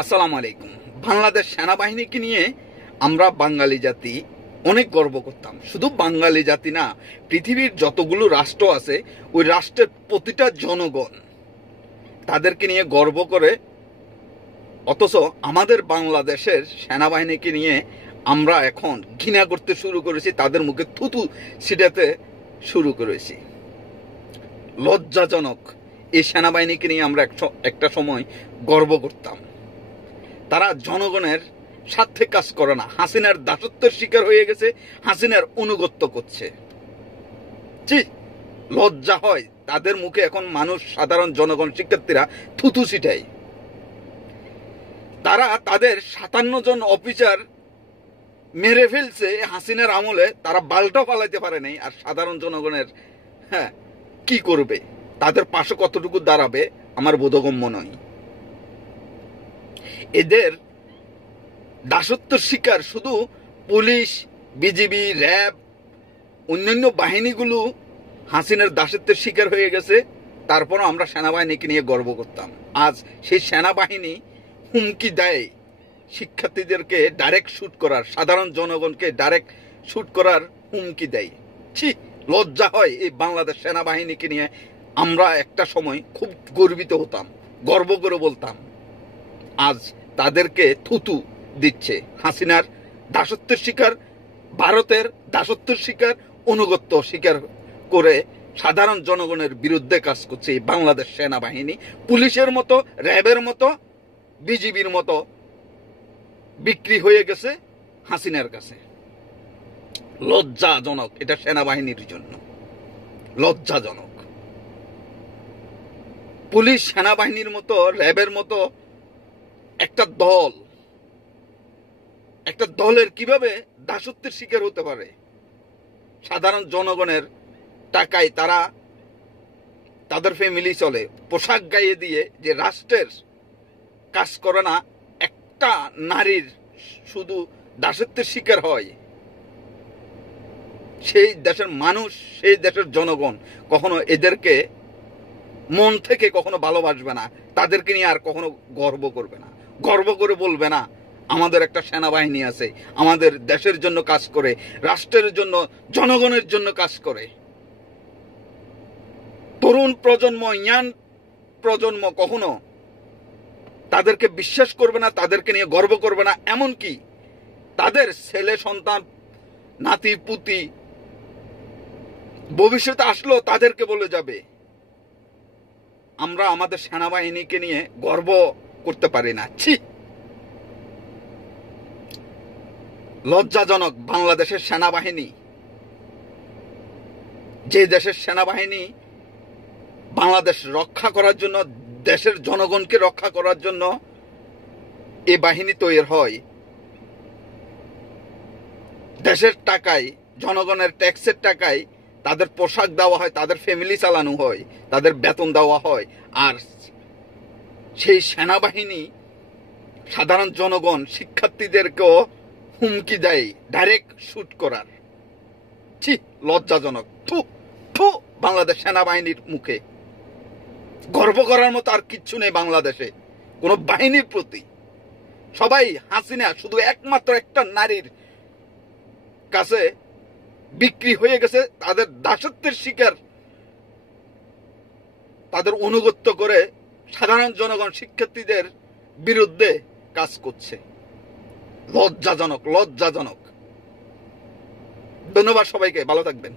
আসসালামু আলাইকুম। বাংলাদেশ সেনাবাহিনীকে নিয়ে আমরা বাঙালি জাতি অনেক গর্ব করতাম। শুধু বাঙালি জাতি না, পৃথিবীর যতগুলো রাষ্ট্র আছে ওই রাষ্ট্রের প্রতিটা জনগণ তাদেরকে নিয়ে গর্ব করে। অথচ আমাদের বাংলাদেশের সেনাবাহিনীকে নিয়ে আমরা এখন ঘৃণা করতে শুরু করেছি, তাদের মুখে থুতু ছিটাতে শুরু করেছি। লজ্জাজনক। এই সেনাবাহিনীকে নিয়ে আমরা একটা সময় গর্ব করতাম। তারা জনগণের স্বার্থে কাজ করে না, হাসিনার দাসত্বের শিকার হয়ে গেছে, হাসিনার অনুগত্য করছে। জি, লজ্জা হয়। তাদের মুখে এখন মানুষ, সাধারণ জনগণ, শিক্ষার্থীরা থুতু ছিটায়। তারা তাদের 57 জন অফিসার মেরে ফেলছে হাসিনার আমলে, তারা বাল্টা ফালাইতে পারে নাই। আর সাধারণ জনগণের কি করবে, তাদের পাশে কতটুকু দাঁড়াবে আমার বোধগম্য নয়। এদের দাসত্বের শিকার শুধু পুলিশ, বিজিবি, র্যাব, অন্যান্য বাহিনীগুলো হাসিনার দাসত্বের শিকার হয়ে গেছে। তারপরও আমরা সেনাবাহিনীকে নিয়ে গর্ব করতাম। আজ সেই সেনাবাহিনী হুমকি দেয় শিক্ষার্থীদেরকে ডাইরেক্ট শুট করার, সাধারণ জনগণকে ডাইরেক্ট শুট করার হুমকি দেয়। ছি, লজ্জা হয়। এই বাংলাদেশ সেনাবাহিনীকে নিয়ে আমরা একটা সময় খুব গর্বিত হতাম, গর্ব করে বলতাম। আজ তাদেরকে থুতু দিচ্ছে। হাসিনার দাসত্বের শিকার, ভারতের দাসত্বের শিকার, অনুগত্য শিকার করে সাধারণ জনগণের বিরুদ্ধে কাজ করছে এই বাংলাদেশ সেনাবাহিনী। পুলিশের মতো, র্যাবের মতো, বিজিবির মতো বিক্রি হয়ে গেছে হাসিনার কাছে। লজ্জাজনক। এটা সেনাবাহিনীর জন্য লজ্জাজনক। পুলিশ, সেনাবাহিনীর মতো, র্যাবের মতো একটা দলের কিভাবে দাসত্বের শিকার হতে পারে? সাধারণ জনগণের টাকায় তারা তাদের ফ্যামিলি চলে, পোশাক গাইয়ে দিয়ে যে রাষ্ট্রের কাজ করে না, একটা নারীর শুধু দাসত্বের শিকার হয়, সেই দেশের মানুষ, সেই দেশের জনগণ কখনো এদেরকে মন থেকে কখনো ভালোবাসবে না, তাদেরকে নিয়ে আর কখনো গর্ব করবে না, গর্ব করে বলবে না আমাদের একটা সেনাবাহিনী আছে, আমাদের দেশের জন্য কাজ করে, রাষ্ট্রের জন্য, জনগণের জন্য কাজ করে। তরুণ প্রজন্ম, ইয়াং প্রজন্ম কখনো তাদেরকে বিশ্বাস করবে না, তাদেরকে নিয়ে গর্ব করবে না। এমনকি তাদের ছেলে সন্তান, নাতি পুতি ভবিষ্যতে আসলো তাদেরকে বলে যাবে আমরা আমাদের সেনাবাহিনীকে নিয়ে গর্ব করতে পারি না। ছি, লজ্জাজনক। বাংলাদেশের সেনাবাহিনী, যে দেশের সেনাবাহিনী বাংলাদেশ রক্ষা করার জন্য, দেশের জনগণকে রক্ষা করার জন্য এই বাহিনী তৈরি হয়, দেশের টাকায়, জনগণের ট্যাক্সের টাকায় তাদের পোশাক দেওয়া হয়, তাদের ফ্যামিলি চালানো হয়, তাদের বেতন দেওয়া হয়। আর সেই সেনাবাহিনী সাধারণ জনগণ, শিক্ষার্থীদেরকেও হুমকি দেয় ডাইরেক্ট শুট করার। ছি, লজ্জাজনক। থু থু বাংলাদেশ সেনাবাহিনীর মুখে। গর্ব করার মতো আর কিচ্ছু নেই বাংলাদেশে কোনো বাহিনীর প্রতি। সবাই হাসিনা শুধু একমাত্র একটা নারীর কাছে বিক্রি হয়ে গেছে, তাদের দাসত্বের শিকার, তাদের অনুগত্য করে সাধারণ জনগণ, শিক্ষার্থীদের বিরুদ্ধে কাজ করছে। লজ্জাজনক, লজ্জাজনক। ধন্যবাদ সবাইকে, ভালো থাকবেন।